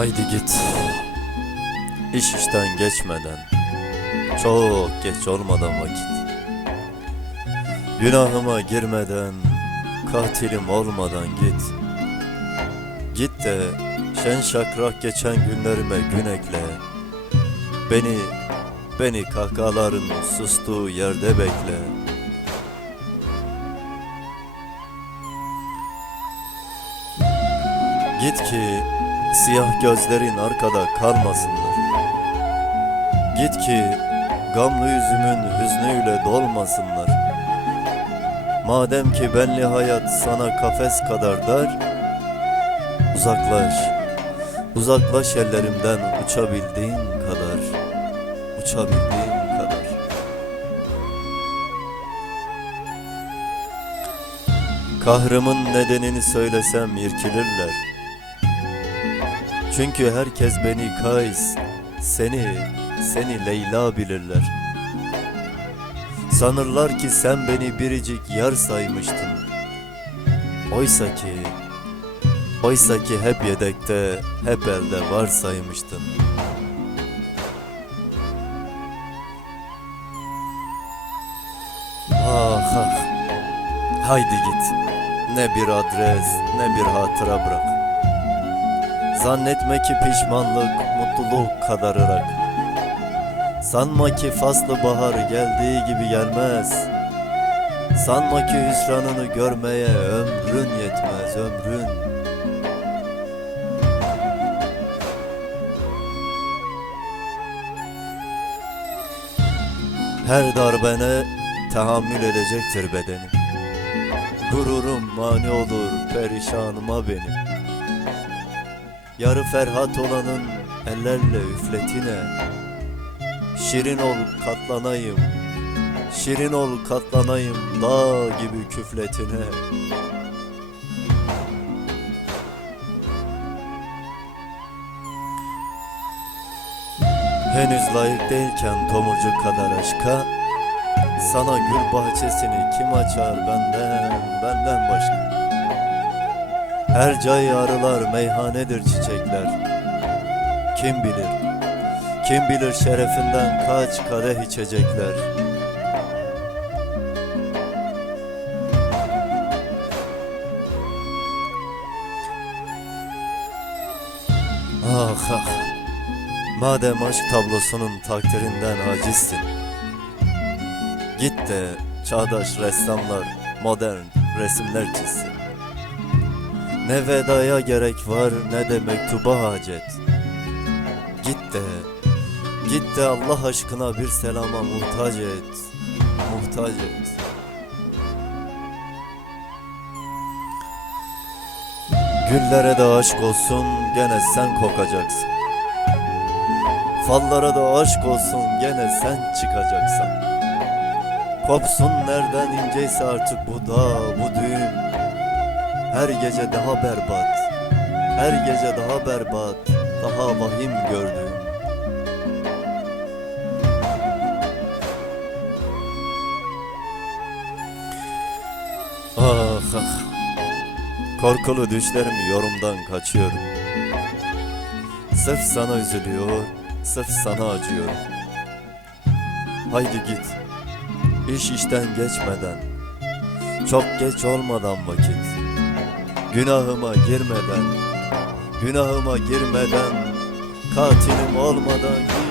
Haydi git, iş işten geçmeden, çok geç olmadan vakit. Günahıma girmeden, katilim olmadan git. Git de şen şakrak geçen günlerime gün ekle. Beni kahkahaların sustuğu yerde bekle. Git ki siyah gözlerin arkada kalmasınlar. Git ki gamlı yüzümün hüznüyle dolmasınlar. Madem ki benli hayat sana kafes kadar dar, uzaklaş, uzaklaş ellerimden uçabildiğin kadar, uçabildiğin kadar. Kahrımın nedenini söylesem irkilirler. Çünkü herkes beni Kays, seni Leyla bilirler. Sanırlar ki sen beni biricik yar saymıştın. Oysa ki hep yedekte, hep elde var saymıştın. Ah ah, haydi git. Ne bir adres, ne bir hatıra bırak. Zannetme ki pişmanlık, mutluluk kadar ırak. Sanma ki faslı bahar geldiği gibi gelmez. Sanma ki hüsranını görmeye ömrün yetmez, ömrün. Her darbene tahammül edecektir bedenim. Gururum mani olur perişanıma benim. Yarı Ferhat olanın ellerle üfletine. Şirin ol katlanayım, şirin ol katlanayım dağ gibi küfletine. Henüz layık değilken tomurcuk kadar aşka, sana gül bahçesini kim açar benden başka? Her cay arılar meyhanedir çiçekler. Kim bilir şerefinden kaç kadeh içecekler. Ah ah, madem aşk tablosunun takdirinden acizsin, git de çağdaş ressamlar modern resimler çizsin. Ne vedaya gerek var ne de mektuba hacet. Git de Allah aşkına bir selama muhtaç et, muhtaç et. Güllere de aşk olsun gene sen kokacaksın. Fallara da aşk olsun gene sen çıkacaksın. Kopsun nereden inceyse artık bu dağ, bu düğün. Her gece daha berbat, her gece daha berbat, daha vahim gördüm. Ah ah, korkulu düşlerim yorumdan kaçıyorum. Sırf sana üzülüyor, sırf sana acıyorum. Haydi git, iş işten geçmeden, çok geç olmadan vakit. Günahıma girmeden, katilim olmadan git.